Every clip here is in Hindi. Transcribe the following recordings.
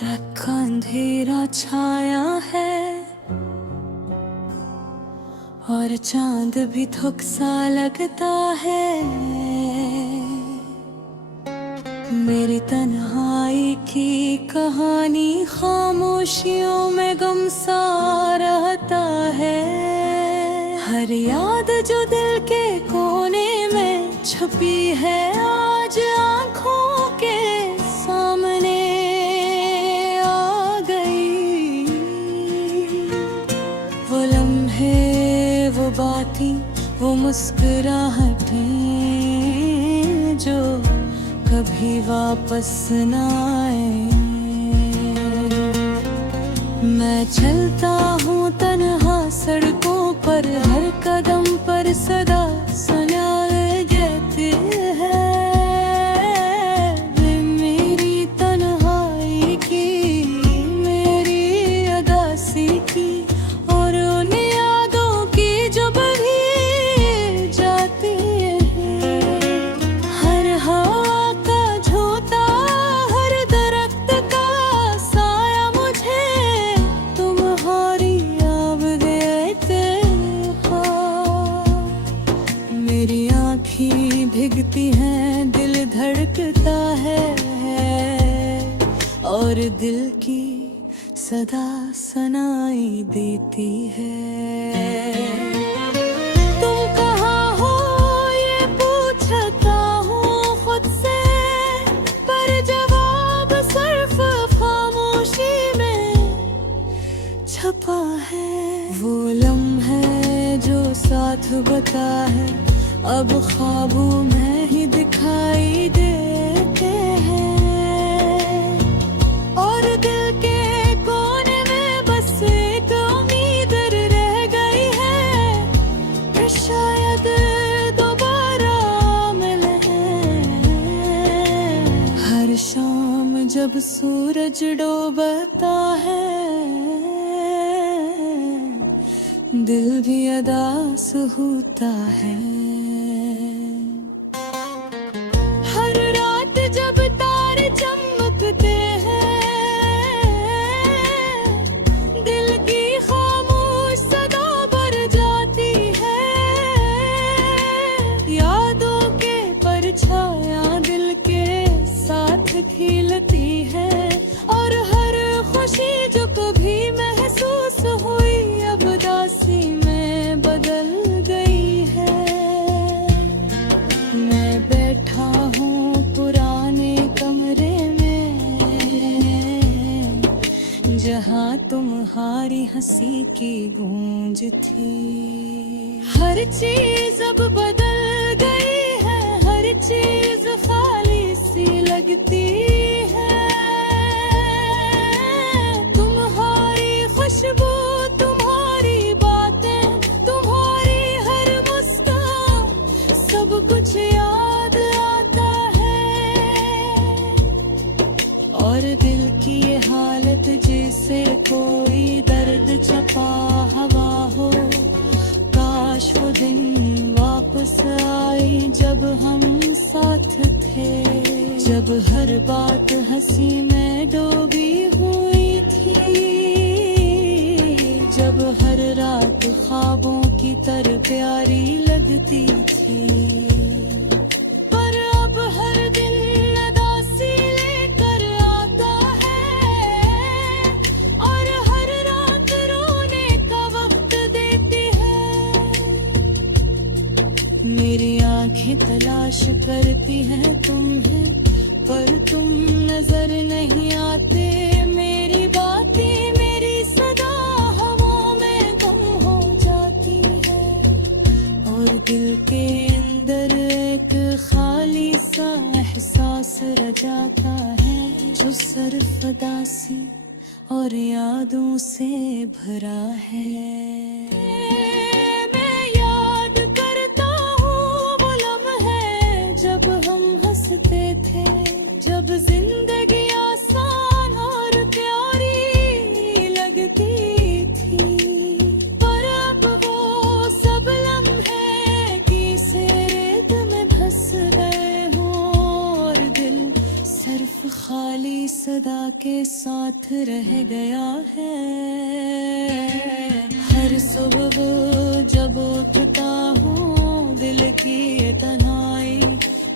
ट्रक का अंधेरा छाया है और चांद भी थोक सा लगता है। मेरी तन्हाई की कहानी खामोशियों में गम सा रहता है। हर याद जो दिल के कोने में छुपी है आज आंखों के सामने आ गई। वो लम्हे, वो बातें, वो मुस्कुराहटें जो कभी वापस न आए। मैं चलता हूँ तन्हा सड़कों पर, हर कदम पर सदा सुनाई देती है मेरी तन्हाई की, मेरी उदासी की और उन यादों की जो बढ़ी जाती है। हर हवा का झोंका, हर दरख्त का साया मुझे तुम्हारी याद देते हैं। मेरी आँखें भीगती हैं, दिल धड़कता है और दिल की सदा सुनाई देती है। तुम कहाँ हो ये पूछता हूँ खुद से, पर जवाब सिर्फ खामोशी में छपा है। वो लम्हे जो साथ बता है अब ख्वाबों में ही दिखाई देते हैं और दिल के कोने में बस एक उम्मीद रह गई है कि शायद दोबारा मिले। हर शाम जब सूरज डूबता है दिल भी उदास होता है। हर रात जब तारे चमकते हैं दिल की खामोश सदा भर जाती है। यादों के परछाया दिल के साथ खिलती है और हर खुशी जो कभी महसूस हुई अब उदासी में बदल गई है। मैं बैठा हूँ पुराने कमरे में जहाँ तुम्हारी हंसी की गूंज थी। हर चीज अब बदल गई है, हर चीज खाली सी लगती है। तुम्हारी खुशबू, तुम्हारी बातें, तुम्हारी हर मुस्कान, सब कुछ याद आता है और दिल की ये हालत जैसे कोई दर्द छपा हवा हो। काश वो दिन वापस आए जब हम साथ थे, जब हर बात हंसी में डूबी हुई थी, जब हर रात ख्वाबों की तरह प्यारी लगती थी। पर अब हर दिन उदासी लेकर आता है और हर रात रोने का वक्त देती है। मेरी आंखें तलाश करती हैं तुम्हें पर तुम नजर नहीं आते। मेरी बातें, मेरी सदा हवा में गुम हो जाती है और दिल के अंदर एक खाली सा एहसास रह जाता है जो सिर्फ उदासी और यादों से भरा है। मैं याद करता हूँ वो लम्हे जब हम हंसते थे, जब जिंदगी आसान और प्यारी लगती थी। पर अब वो सब लम्हे किसी रेत में धंस गए हों और दिल सिर्फ वाली सदा के साथ रह गया है। हर सुबह जब उठता हूँ दिल की ये तन्हाई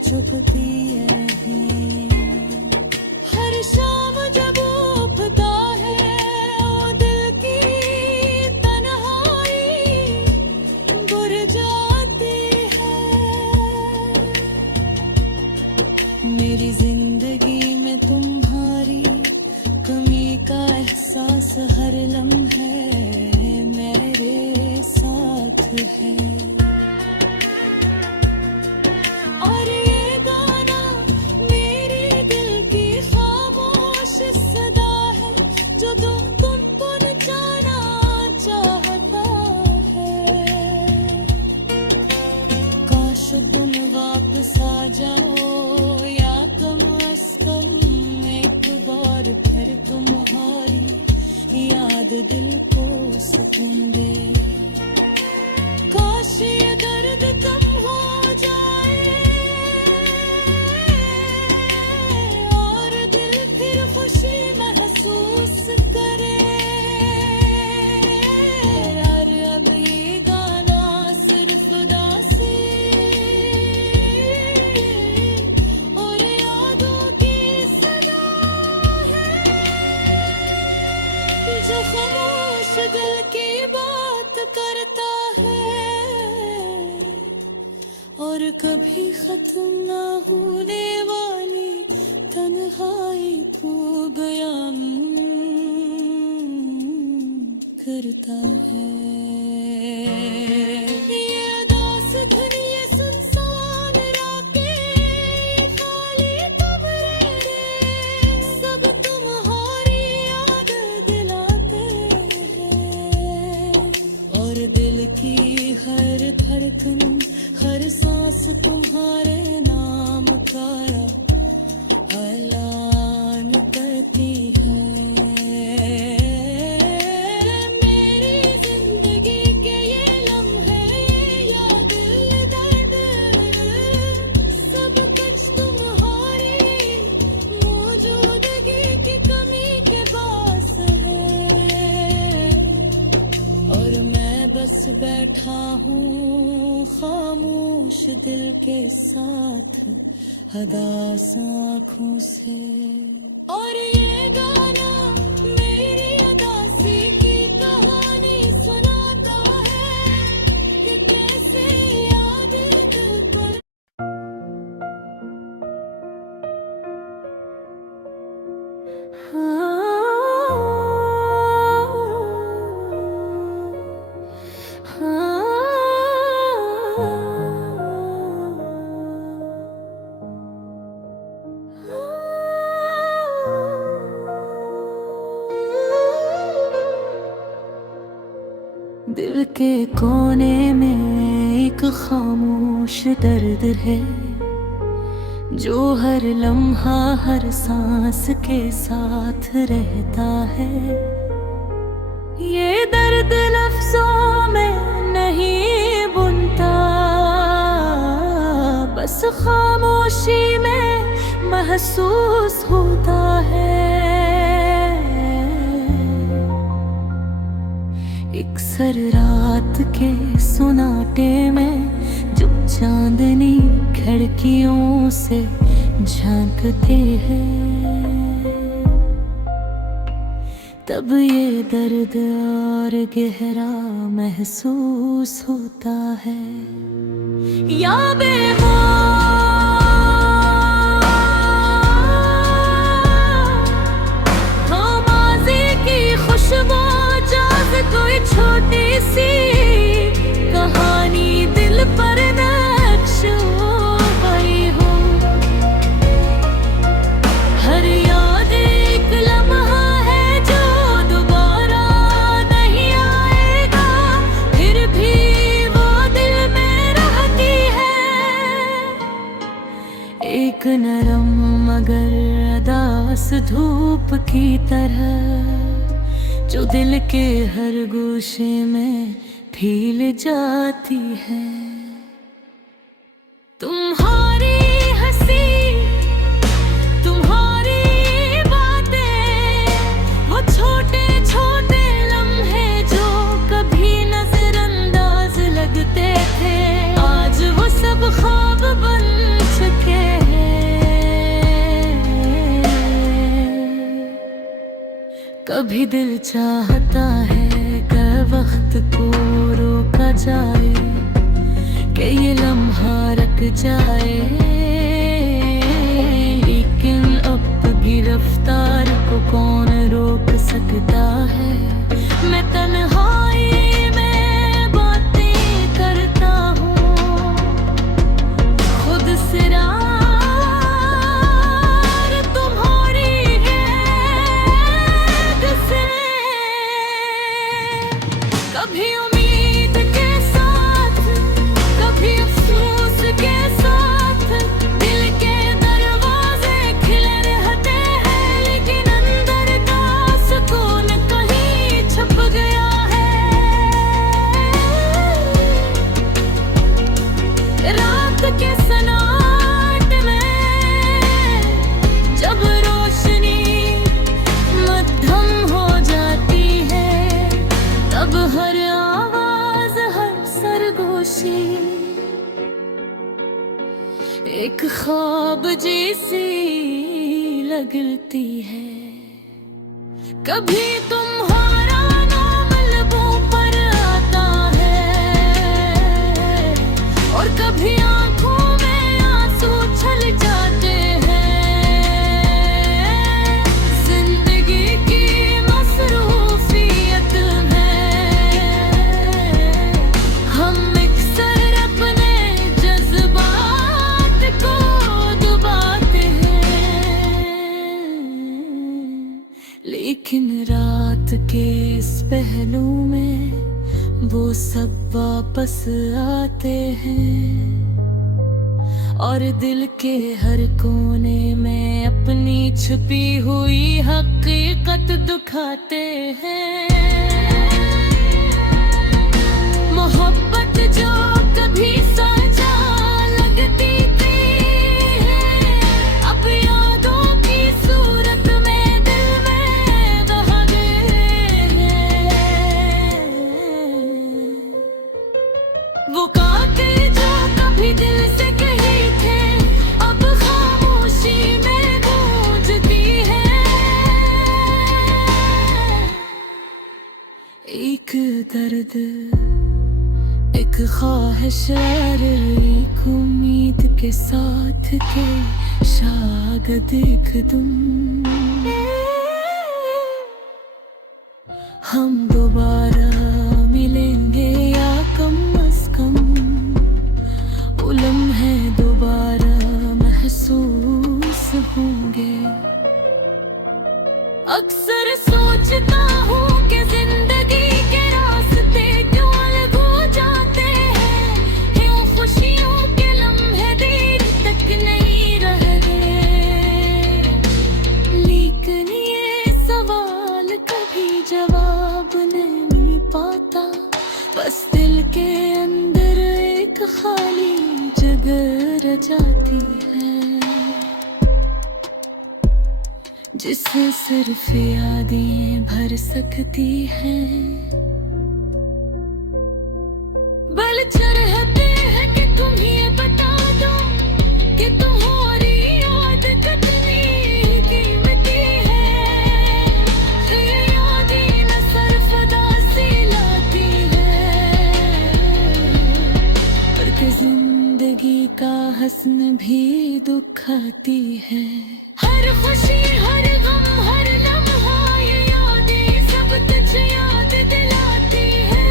चुभती है। हर शाम जब उठता है ओ दिल की तन्हाई बुझ जाती है। मेरी जिंदगी में तुम्हारी कमी का एहसास हर लम्हे मेरे साथ है। और ये गाना मेरे दिल की खामोश सदा है जो तुम पहुंचाना चाहता है। काश तुम वापस आ जाओ या कम से कम एक बार फिर तुम्हारी याद दिल को सुकून दे। काश ये दर्द कम हो जाए और दिल फिर खुशी महसूस करे। यार अब ये गाना सिर्फ उदासी और यादों की सदा है जो खामोश दिल की बात करता है और कभी खत्म ना होने वाली तन्हाई को बयां करता है। ये उदास धुन ये सुनसान रातें खाली कब्रें सब तुम्हारी याद दिलाते हैं। और दिल की हर धड़कन हर सांस तुम्हारे नाम का ऐलान करती है। मेरी जिंदगी के ये लम्हे ये याद दर्द सब कुछ तुम्हारी मौजूदगी की कमी के पास है। और मैं बस बैठा हूँ खामोश दिल के साथ हदास आँखों से। और ये गाना मेरी उदासी की कहानी सुनाता है कि कैसे यादें दिल को। दिल के कोने में एक खामोश दर्द है जो हर लम्हा हर सांस के साथ रहता है। ये दर्द लफ्जों में नहीं बुनता बस खामोशी में महसूस होता है। एक सर रात के सुनाटे में जब चांदनी खिड़कियों से झांकते हैं तब ये दर्द और गहरा महसूस होता है। या कोई छोटी सी कहानी दिल पर नक्श गई हो। हर याद एक लम्हा है जो दोबारा नहीं आएगा फिर भी वो दिल में रहती है। एक नरम मगर अदास धूप की तरह जो दिल के हर गोशे में फैल जाती है। तुम्हारी हंसी तुम्हारी कभी दिल चाहता है कि वक्त को रोका जाए, कि ये लम्हा रुक जाए, लेकिन अब भी रफ्तार को कौन रोक सकता है। मैं तन्हाई में बातें करता हूँ खुद से, कभी उम्मीद के साथ, कभी अफसोस के साथ, दिल के दरवाजे खिले रहते हैं, लेकिन अंदर का सुकून कहीं छुप गया है। रात के सन्नाटे में जब रोशनी मद्धम हो जाती है, तब हर आवाज, हर सरगोशी एक ख्वाब जैसी लगती है। कभी तुम्हारा नाम लबों पर आता है, और कभी आंखों में आंसू छल जाते हैं। जिंदगी की मसरूफियत लेकिन रात के इस पहलू में वो सब वापस आते हैं, और दिल के हर कोने में अपनी छुपी हुई हकीकत दिखाते हैं। मोहब्बत जो कभी सजा लगती थी, अब यादों की सूरत में दिल में बहा गए हैं। वो काते जो कभी दिल से कहे थे, अब खामोशी में गूंजती है। एक दर्द, एक ख्वाहिश, एक उम्मीद के साथ के शायद एक दिन हम दोबारा मिलेंगे, या कम अज कम वो लम्हे दोबारा महसूस होंगे। अक्सर सोचता हूँ कि जिंदगी के रास्ते क्यों अलग हो जाते हैं, क्यों खुशियों के लम्हे देर तक नहीं रह गए। लेकिन ये सवाल कभी जवाब नहीं पाता, बस दिल के अंदर एक खाली जगह रह जाती है, जिसे सिर्फ यादें भर सकती हैं। बल चढ़ते हैं कि तुम्हें बता दो कि तुम्हारी याद कितनी कीमती है। ये यादें न सरफदा सी लाती है, बल्कि जिंदगी का हस्न भी दुखाती है। हर खुशी, हर गम, हर लम्हा ये यादें सब तुझे याद दिलाती है।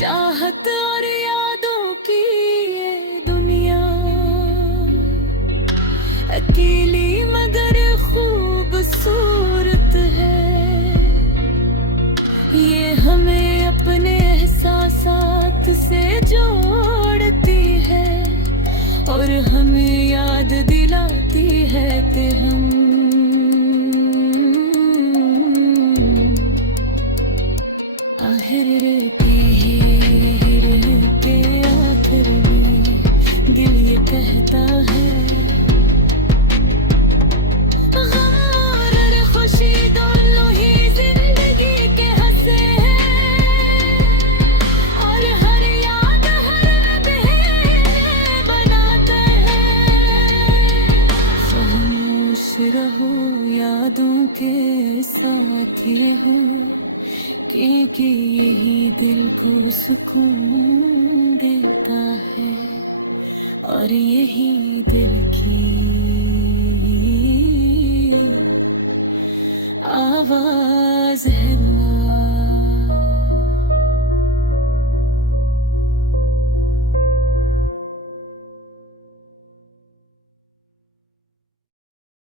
चाहत और यादों की ये दुनिया अकेली मगर खूबसूरत है। ये हमें अपने एहसासात से जोड़ती है, और हमें याद दिलाती है कि हम आखिर के आखिर में दिल ये कहता है, गम और खुशी दोनों ही जिंदगी के हंसे हैं, और हर याद हर लम्हे बनाते हैं। साथ ये हूँ, क्योंकि यही दिल को सुकून देता है और यही दिल की आवाज है।